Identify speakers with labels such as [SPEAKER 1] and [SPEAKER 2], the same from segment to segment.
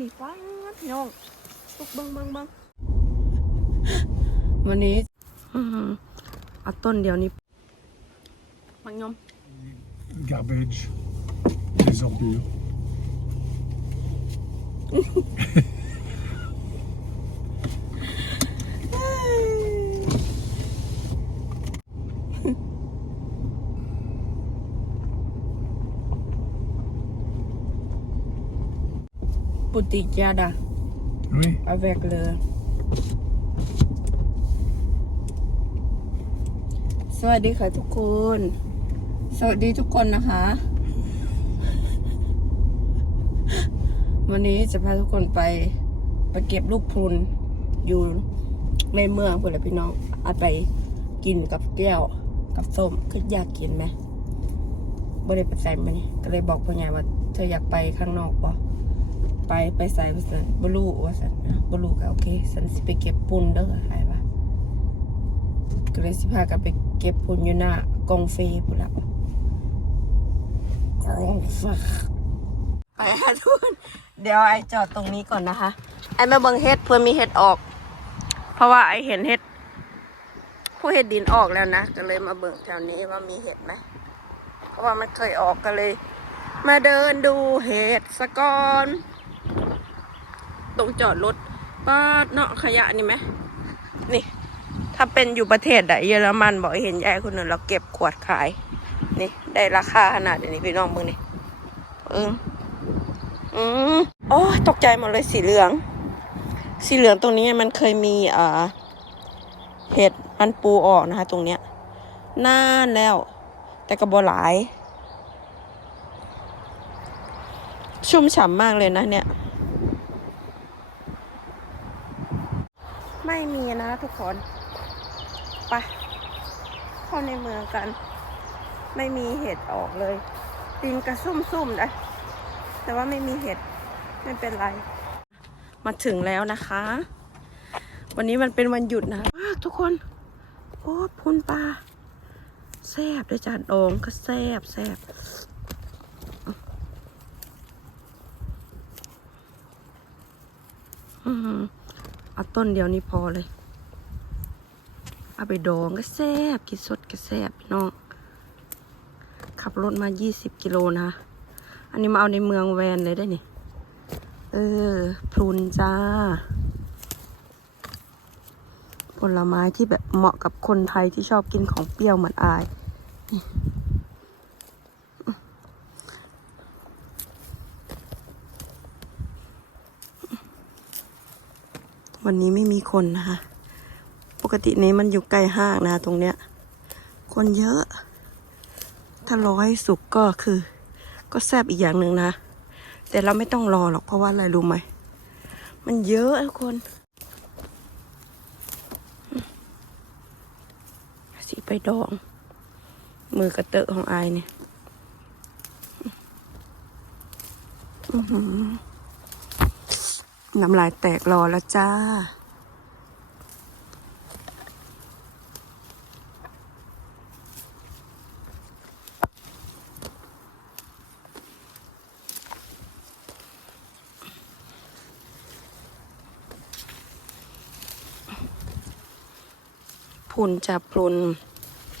[SPEAKER 1] นี่ฟ้าพี่น้องตุกเบังเบังเบังวันนี้อื้อหือเอาต้นเดียวนี้บังยม
[SPEAKER 2] Garbage. Les ordures.
[SPEAKER 1] ปุติจาดา
[SPEAKER 2] Oui.
[SPEAKER 1] avec le สวัสดีค่ะทุกคน สวัสดีทุกคนนะคะ วันนี้จะพาทุกคนไปไปเก็บลูกพรุนอยู่ในเมืองเพื่อนแหละพี่น้องเอาไปกินกับแก้วกับส้มคืออยากกินไหมบ่ได้ไปใส่มานี่ก็เลยบอกพ่อใหญ่ว่าเธออยากไปข้างนอกป่ะ ไปไปใส่ว่าสันบลูว่าสันนบลูก็โอเคสันสิไปเก็บปุ่นเด้ออะไรปะก็เลยสิพากันไปเก็บปุ่นอยู่หน้ากองเฟปุ่นละกองฟักไปฮะทุกคนเดี๋ยวไอจอดตรงนี้ก่อนนะคะ ไอมาเบิ่งเห็ดเพื่อมีเห็ดออก เพราะว่าไอเห็นเห็ดผู้เห็ดดินออกแล้วนะก็เลยมาเบิ่งแถวนี้ว่ามีเห็ดไหมเพราะว่ามันเคยออกก็เลย มาเดินดูเห็ดสะกอน ตรงจอดรถป้าเนาะขยะนี่ไหมนี่ ถ้าเป็นอยู่ประเทศใดเยอรมันบอกเห็นยายคนหนึ่งเราเก็บขวดขาย นี่ ได้ราคาขนาดนี้พี่น้องมึงนี่เอออืมโอ้ตกใจหมดเลยสีเหลือง สีเหลืองตรงนี้มันเคยมีอ่าเห็ดมันปูออกนะคะ ตรงเนี้ยนานแล้ว แต่ก็บ่หลาย ชุ่มฉ่ำมากเลยนะเนี่ย ไม่มีนะทุกคนไปเข้าในเมืองกัน ไม่มีเห็ดออกเลยดินกระซุ่มๆนะแต่ว่าไม่มีเห็ดไม่เป็นไร มาถึงแล้วนะคะ วันนี้มันเป็นวันหยุดนะว้าทุกคนโอ้พุนปลาแซบด้วยจ้าดองก็แซบแซบอืม เอาต้นเดียวนี้พอเลย เอาไปดองก็แซ่บกินสดก็แซ่บพี่น้อง ขับรถมา 20 กิโลนะ อันนี้มาเอาในเมืองแวนเลยได้นี่ เออพรุนจ้า ผลไม้ที่แบบเหมาะกับคนไทยที่ชอบกินของเปรี้ยวเหมือนอาย วันนี้ไม่มีคนนะคะ ปกตินี้มันอยู่ใกล้ห้างนะตรงเนี้ย คนเยอะ ถ้ารอให้สุกก็คือ ก็แซบอีกอย่างหนึ่งนะ แต่เราไม่ต้องรอหรอกเพราะว่าอะไรรู้ไหม มันเยอะทุกคนสีไปดอง มือกระเตอะของอายเนี่ย อือหือ น้ำลายแตกรอแล้วจ้าพรุนจะพรุน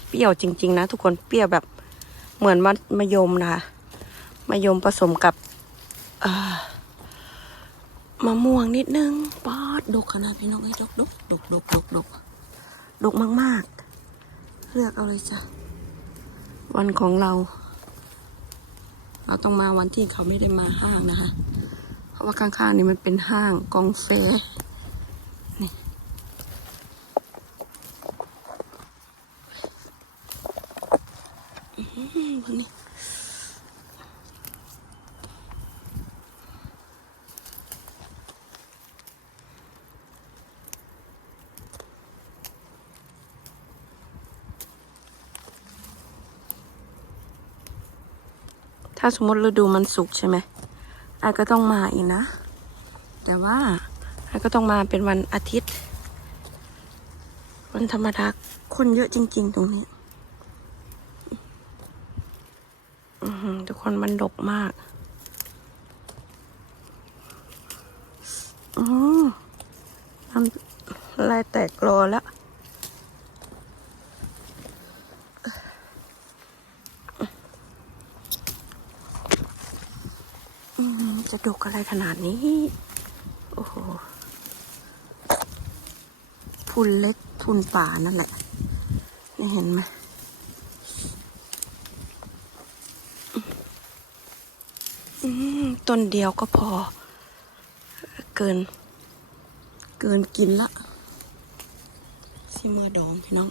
[SPEAKER 1] เปรี้ยวจริง ๆ นะ ทุกคนเปรี้ยวแบบเหมือนมะมะยมนะคะมะยมผสมกับอ่อ มะม่วงนิดนึงป๊อดดกขนาดพี่น้องไอ้ดกดกดกดกดกดกดกมาก ๆ เลือกเอาเลยจ้ะ วันของเรา เราต้องมาวันที่เขาไม่ได้มาห้างนะคะ เพราะว่าข้างๆนี่มันเป็นห้างกองเฟสอืมพวกนี้ ถ้าสมมติฤดูมันสุกใช่ไหมไอ้ก็ต้องมาอีกนะ แต่ว่าไอ้ก็ต้องมาเป็นวันอาทิตย์ วันธรรมดาคนเยอะจริง ๆ ตรงนี้อือหือทุกคนมันดกมากอ๋อลายแตกรอแล้ว อืม จะดกอะไรขนาดนี้ โอ้โหพุนเล็กพุนป่านั่นแหละ นี่เห็นไหมอืมต้นเดียวก็พอ เกิน เกินกินละซิเมอร์ดองพี่น้อง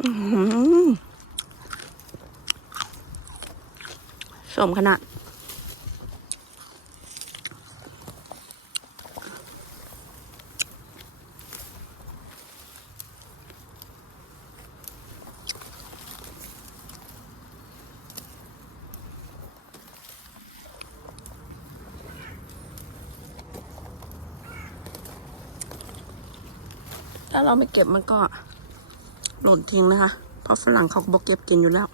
[SPEAKER 1] อื้อหือ สมขนาดถ้าเราไม่เก็บมันก็หล่นทิ้งนะคะ เพราะฝรั่งเขาก็บอกเก็บกินอยู่แล้ว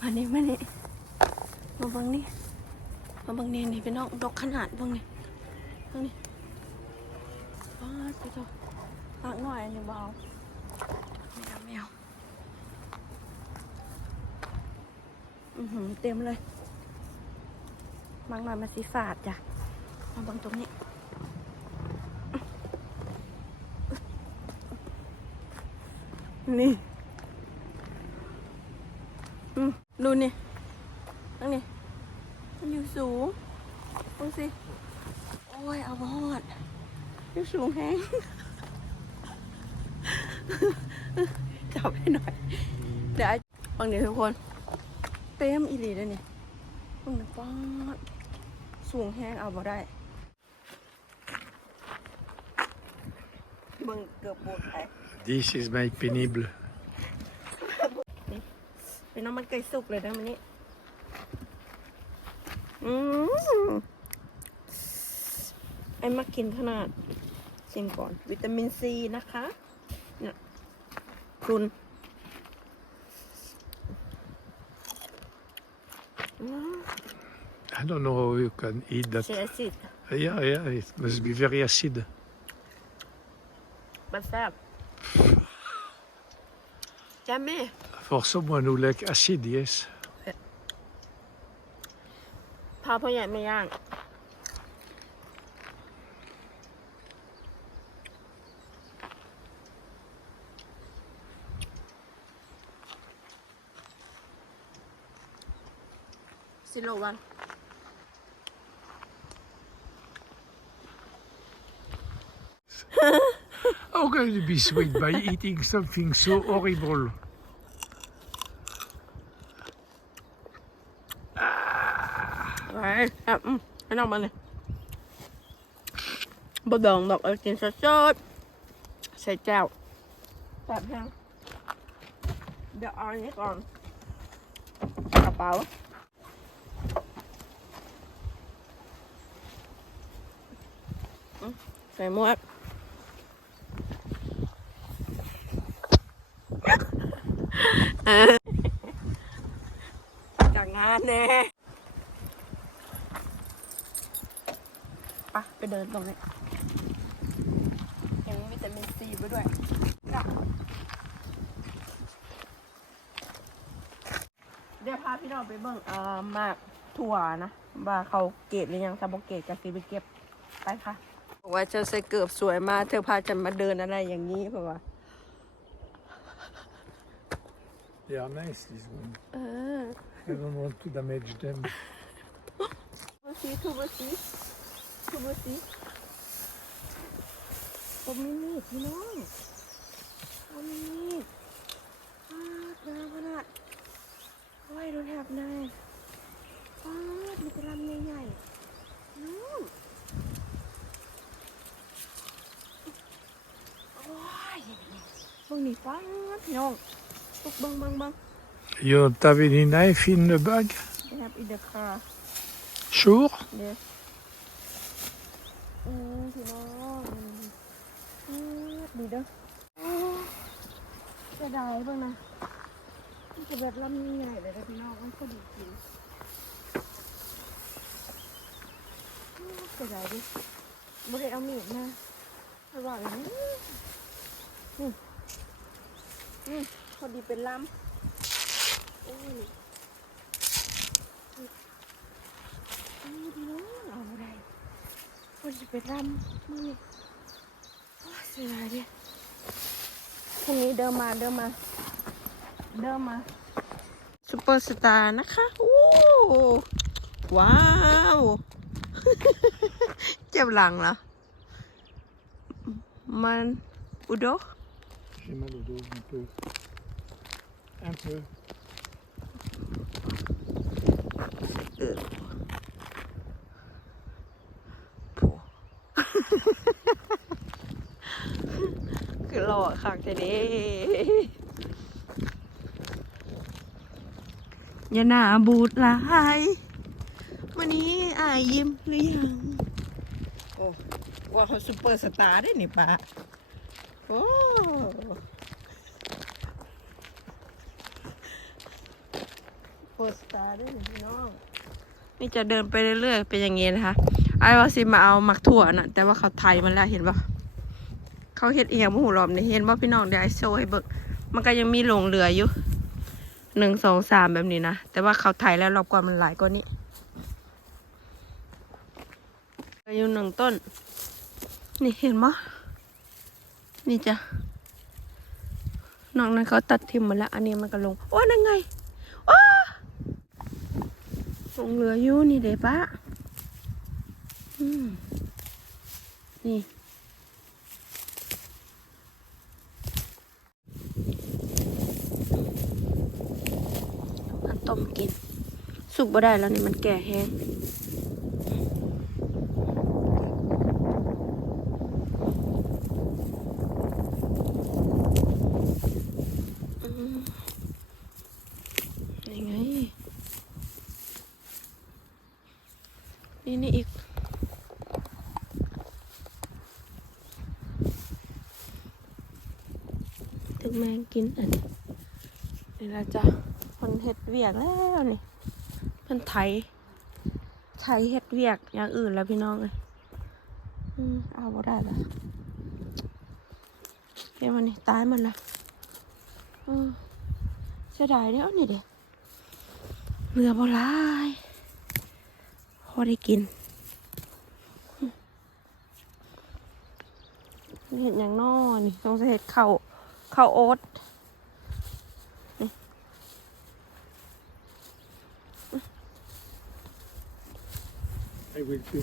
[SPEAKER 1] มานี่มานี่มาบังนี่มาบังเนี่นี่เป็นนอกดอกขนาดบังนี่บังนี่ป้าไปต่อตักหน่อยนี่เบาไม่เอาไม่เอาอือหือเต็มเลยบางหน่อยมาสีฝาดจ้ะมาบังตรงนี้นี่ อืม ดูนี่นั่งนี่มันอยู่สูงดูสิ โอ้ยเอาบอดอยู่สูงแฮงจับให้หน่อย เดี๋ยวไอ้ฟังเดี๋ยวทุกคน เต็มอีหลีเลยนี่ฟังเดี๋ยวป้อดสูงแห้งเอาบ่ได้เบิ่งเกือบหมดไป
[SPEAKER 2] This is my pénible.
[SPEAKER 1] เป็นน้ำมันไก่สุกเลยนะมันนี่อืมไอ้มากินขนาดชิมก่อน วิตามินซีนะคะเนี่ยคุณอืม
[SPEAKER 2] I don't know how you can eat that.
[SPEAKER 1] เชอสิต
[SPEAKER 2] Yeah, yeah, it must be very acid.
[SPEAKER 1] บัดแซ่บแจมมี่
[SPEAKER 2] For someone who like acid, yes.
[SPEAKER 1] พาพ่อใหญ่ไม่ย่าง สิโลวัน
[SPEAKER 2] How can you be sweet by eating something so horrible?
[SPEAKER 1] อืมให้น้องมาเลยบดองดอกเอากินสดๆใส่แจ่วแบบยังเดี๋ยวเอาอันนี้ ก่อนกระเป๋าอืมใส่หมวกจากงานแน่ปะไปเดินตรงนี้ยังวิตามินซีไปด้วยจ้ะเดี๋ยวพพาพี่น้องไปเบิ่งเอ่อหมากถั่วนะว่าเขาเก็บหรือยังถ้าบ่เก็บก็สิไปเก็บไปค่ะบอกว่าเธอใส่เกือบสวยมากเธอพาฉันมาเดินอะไรอย่างนี้เพราะว่า
[SPEAKER 2] They are nice, these ones.
[SPEAKER 1] เออ
[SPEAKER 2] I don't want to damage them.
[SPEAKER 1] ทูบซีทู บซีทูบซีผมมีมีดพี่น้องผมมีมีดปาดน้ำขนาดโอ้ยโดนแถบนายปาดมีแต่ลำใหญ่ๆน้องโอ้ยเบิ่งนี่ปาดพี่น้องตุกเบิ่งเบิ่งเบิ่ง
[SPEAKER 2] You don't have any knife in the bag?
[SPEAKER 1] they have in the car
[SPEAKER 2] Sure?
[SPEAKER 1] เด้อืม พี่น้องดีเด้อโอ้จะได้เบ้างนะมันจะแบบลำใหญ่เลยนะพี่น้องมันก็ดีจริงอืมจะได้ดิไม่ได้เอามีดมาอร่อยเลยนี่นี่พอดีเป็นลำโอ้ย อืมพี่น้องเอาอะไร คนจะไปรำมึงนี่โอ้ยเสียดายดิพรุ่งนี้เดินมาเดินมาเดินมาซูเปอร์สตาร์นะคะโอ้ว้าว เจ็บหลังเหรอ มันอุด
[SPEAKER 2] J'ai mal au dos un peu. Un peu.
[SPEAKER 1] เออโผัว คื อหล่อคักแต่เด้อย่าหน้าบูดหลายวันนี้อายยิ้มหรือยังโอ้ว่าเขาซูเปอร์สตาร์ได้นี่ปะโอ้ซูเปอร์สตาร์ได้นี่พี่น้องนี่จะเดินไปเรื่อยๆเป็นอย่างงี้นะคะไอ้ว่าสิมาเอาหมักถั่วน่ะ แต่ว่าเขาไทยมันแล้วเห็นปะ เขาเฮ็ดเอียงมะหูหลอมนี่เห็นว่าพี่น้องเดี๋ยวไอโซให้เบิกมันก็ยังมีหลงเหลืออยู่หนึ่งสองสามแบบนี้นะ แต่ว่าเขาไทยแล้วรอบก่อนมันหลายกว่านี้อยู่หนึ่งต้น นี่เห็นปะนี่จ้ะนอกนั้นเขาตัดทิมมดแล้ว อันนี้มันก็ลง โอ้นั่นไงโอ้ลงเหลืออยู่นี่เด้ปะอืมนี่ ต้มกิน สุกบ่ได้แล้วนี่มันแก่แห้งอืมนี่ไง นี่นี่อีกถึงแมงกินอันนี้นี่ละจ้ะ เห็ดเวียกแล้วนี่เพิ่นไถไถเห็ดเวียกอย่างอื่นแล้วพี่น้องเลยอืมเอาบ่ได้ละเฮ้ยมันนี่ตายหมันละเออเสียดายเด้อนี่เด็เหลือบ่หลายพอได้กินเห็ดอย่างนอนี่ต้องใส่เห็ดข้าวข้าวโอ๊ต
[SPEAKER 2] I will do.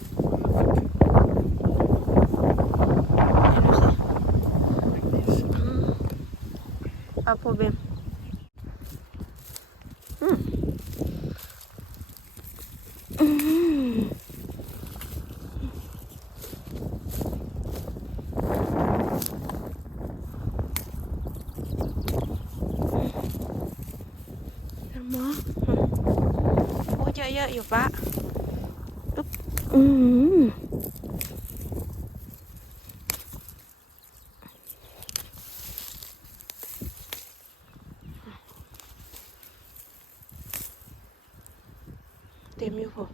[SPEAKER 1] ปลาโปเต็มอยู่พอ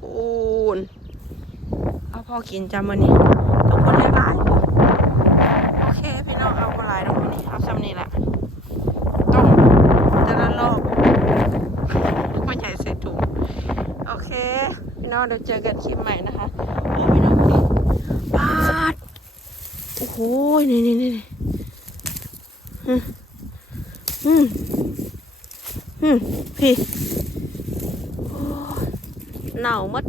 [SPEAKER 1] โอ้นเอาพอกินจำมันนี่ทุกคนได้หลายโอเคพี่น้องเอาคนหลายตรงนี้เอาจำนี่แหละต้องต่ละรอกไม่ใช่ใส่ถุงโอเค พี่น้องเดี๋ยวเจอกันคลิปใหม่นะคะโอ้พี่น้องนี่ปาดโอ้โหนี่นี่นี่อืมอืมพี่ หนาวหมด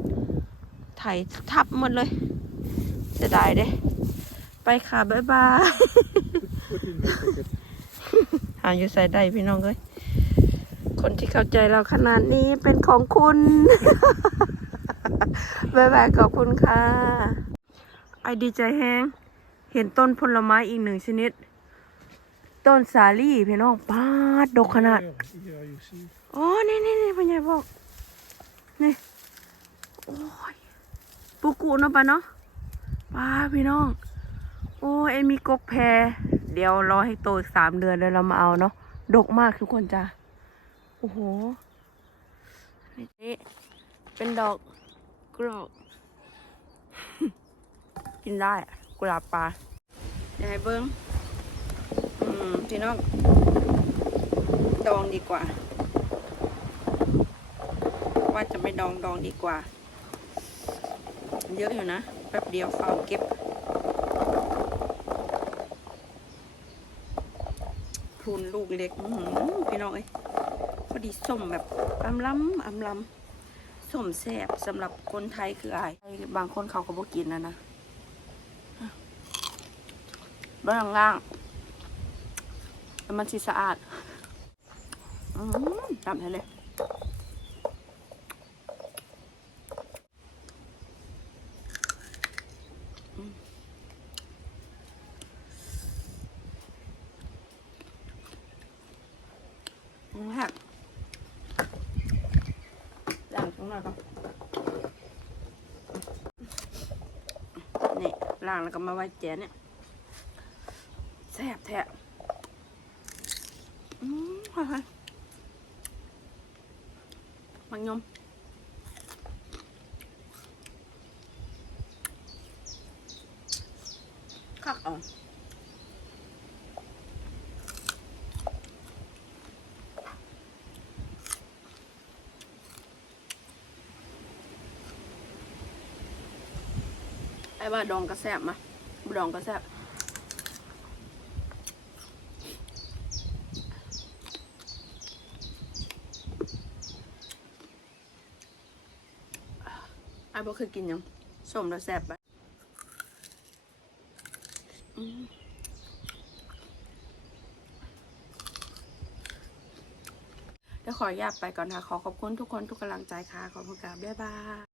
[SPEAKER 1] ไถทับหมดเลยเสียดายเด้ ไปค่ะบ๊ายบาย
[SPEAKER 2] Put in my pocket.
[SPEAKER 1] หาอยู่ใส่ได้พี่น้องเลยคนที่เข้าใจเราขนาดนี้เป็นของคุณ บ๊ายบายขอบคุณค่ะ ไอดีใจแฮงเห็นต้นผลไม้อีกหนึ่งชนิด ต้นสาลี่พี่น้องป้าดดกขนาด
[SPEAKER 2] Yeah, yeah, you see.
[SPEAKER 1] อ๋อ นี่นี่นี่พ่อใหญ่บอก นี่ โอ้ยปูกูเนาะปะเนาะป้าพี่น้อง โอ้ยเอ็มีกกแพร เดี๋ยวรอให้โตอีกสามเดือนแล้วเรามาเอาเนาะ ดกมากทุกคนจ้ะ โอ้โห นี่เป็นดอกกรอกกินได้กุหลาบปลาเดี๋ยวให้เบิ้งอืมพี่น้อง ดองดีกว่า ว่าจะไม่ดองดองดีกว่า เยอะอยู่นะ แป๊บเดียวเฝ้าเก็บพรุนลูกเล็กพี่น้องเอ้ยพอดีส้มแบบอำล้ำอำล้ำส้มแซ่บสำหรับคนไทยคืออายบางคนเขาก็บ่กินนะนะบ้างล่างๆแล้วมันสิสะอาดอืมจำได้เลย อืมค่ะล้างตรงนั้นก่อนนี่ล้างแล้วก็มาไว้แจนเนี่ยแซ่บแท้อืมค่ะค่ะมังยม ไอ้ว่าดองกระแซบมาบดองกระแซบไอ้บ่เคยกินยังส้มแล้วแซบไปอืมเดี๋ยวขออนุญาตไปก่อนค่ะ ขอขอบคุณทุกคนทุกกำลังใจค่ะ ขอบคุณค่ะบ๊ายบาย